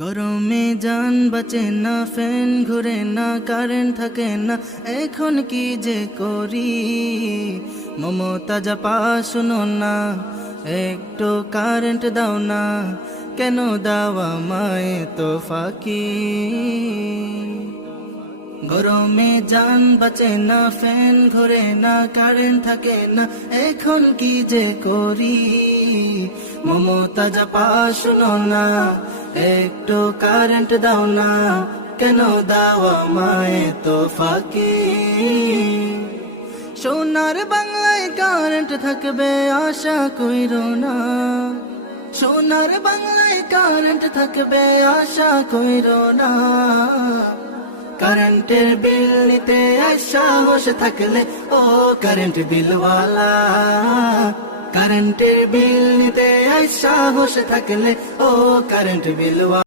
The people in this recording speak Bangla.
গরমে জান বাঁচে না, ফ্যান ঘুরে না, কারেন্ট থাকে না, এখন কি যে করি। মমতা জাপা শুনো না, একটু কারেন্ট দাও না, কেন দাও আমায় তো ফাঁকি। গরমে জান বাঁচে না, ফ্যান ঘুরে না, কারেন্ট থাকে না, এখন কি যে করি। মমতা জাপা শুনো না, একটু কারেন্ট দাও না, কেন দাও আমায় তো ফাঁকি। সোনার বাংলায় কারেন্ট থাকবে আশা কইরো না, সোনার বাংলায় কারেন্ট থাকবে আশা কইরো না। কারেন্টের বিল নিতে সাহস থাকলে ও কারেন্ট বিলওয়ালা, কারেন্টের বিল নিতে সাহস থাকলে ও কারেন্ট বিলওয়ালা।